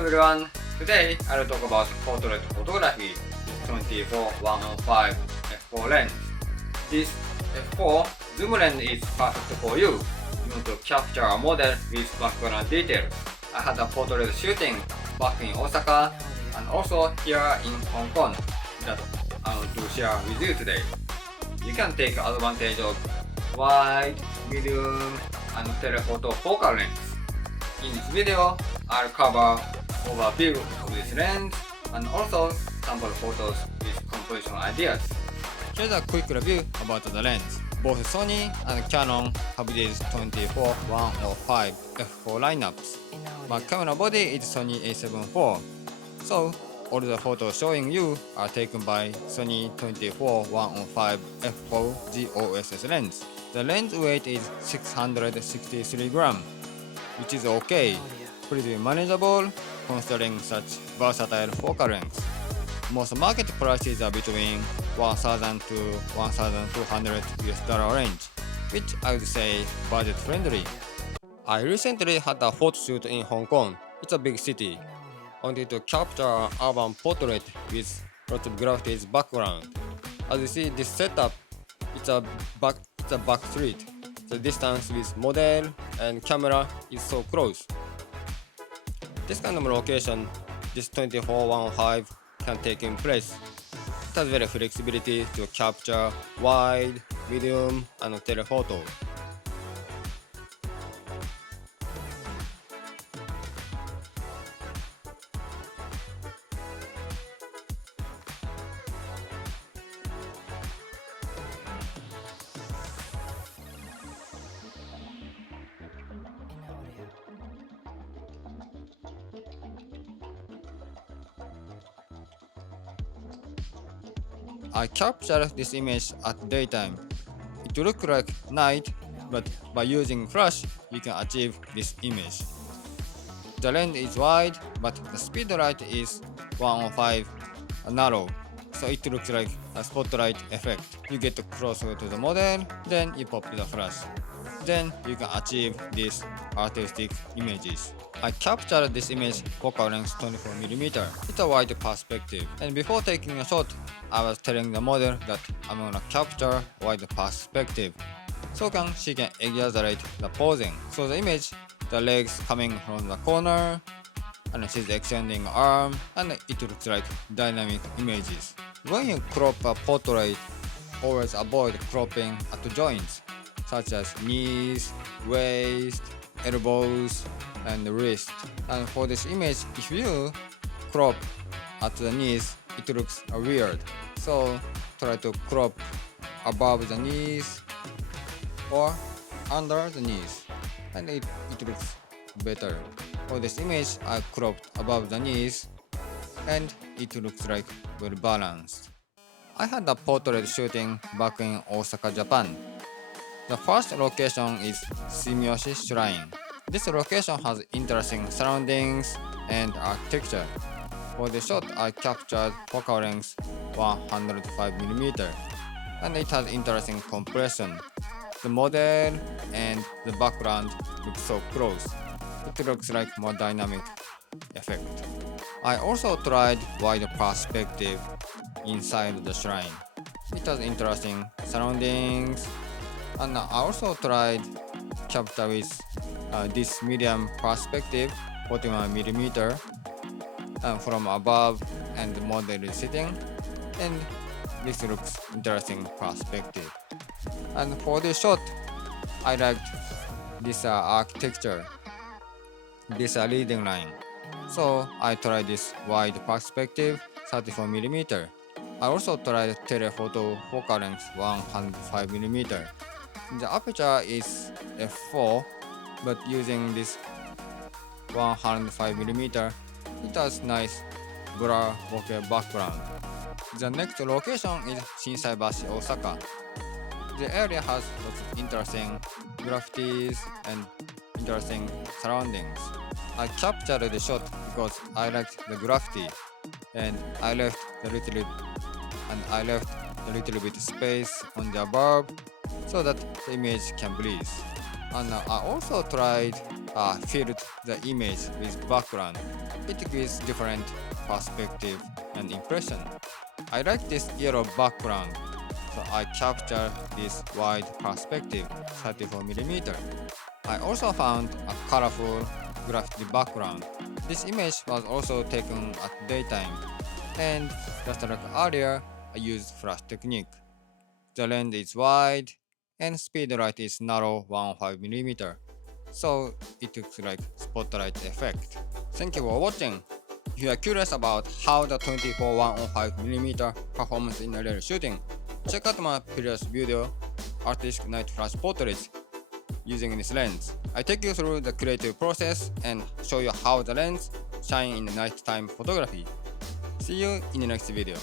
everyone, today I'll talk about portrait photography with 24-105 f4 lens. This f4 zoom lens is perfect for you. You want to capture a model with background details. I had a portrait shooting back in Osaka and also here in Hong Kong that I want to share with you today. You can take advantage of wide, medium, and telephoto focal length. In this video, I'll cover overview of this lens and also sample photos with composition ideas. Here's a quick review about the lens. Both Sony and Canon have these 24-105 f4 lineups. My camera body is Sony a7 IV, so all the photos showing you are taken by Sony 24-105 f4 GOSS lens. The lens weight is 663 grams, which is okay, pretty manageable considering such versatile focal length. Most market prices are between $1,000 to $1,200 US range, which I would say budget friendly. I recently had a photo shoot in Hong Kong. It's a big city. I wanted to capture an urban portrait with lots of graphics background. As you see this setup, it's a back street. The distance with model and camera is so close. This kind of location, this 24-105 can take in place. It has very flexibility to capture wide, medium, and telephoto. I captured this image at daytime. It looked like night, but by using flash, you can achieve this image. The lens is wide, but the speed light is 105 narrow, so it looks like a spotlight effect. You get closer to the model, then you pop the flash. Then you can achieve these artistic images. I captured this image focal length 24mm. It's a wide perspective. And before taking a shot, I was telling the model that I'm gonna capture wide perspective so she can exaggerate the posing. So the image, the legs coming from the corner, and she's extending arm, and it looks like dynamic images. When you crop a portrait, always avoid cropping at the joints, such as knees, waist, elbows, and wrist. And for this image, if you crop at the knees, it looks weird. So try to crop above the knees or under the knees, and it looks better. For this image, I cropped above the knees, and it looks like well balanced. I had a portrait shooting back in Osaka, Japan. The first location is Sumiyoshi Shrine. This location has interesting surroundings and architecture. For the shot, I captured focal length 105mm, and it has interesting compression. The model and the background look so close. It looks like more dynamic effect. I also tried wide perspective inside the shrine. It has interesting surroundings, and I also tried capture with this medium perspective 41mm from above, and the model is sitting, and this looks interesting perspective. And for this shot, I liked this architecture, this leading line. So I tried this wide perspective 34mm. I also tried telephoto focal length 105mm. The aperture is f4, but using this 105mm, it has nice blur bokeh background. The next location is Shinsaibashi, Osaka. The area has lots of interesting graffitis and interesting surroundings. I captured the shot because I liked the graffiti, and I left the little bit space on the above so that the image can breathe. And I also tried filled the image with background. It gives different perspective and impression. I like this yellow background, so I capture this wide perspective 34mm. I also found a colorful graffiti background. This image was also taken at daytime, and just like earlier, I used flash technique. The lens is wide and speed light is narrow 15mm, so it looks like spotlight effect. Thank you for watching. If you are curious about how the 24 105mm performs in real shooting, check out my previous video, Artistic Night Flash Portraits, using this lens. I take you through the creative process and show you how the lens shines in nighttime photography. See you in the next video.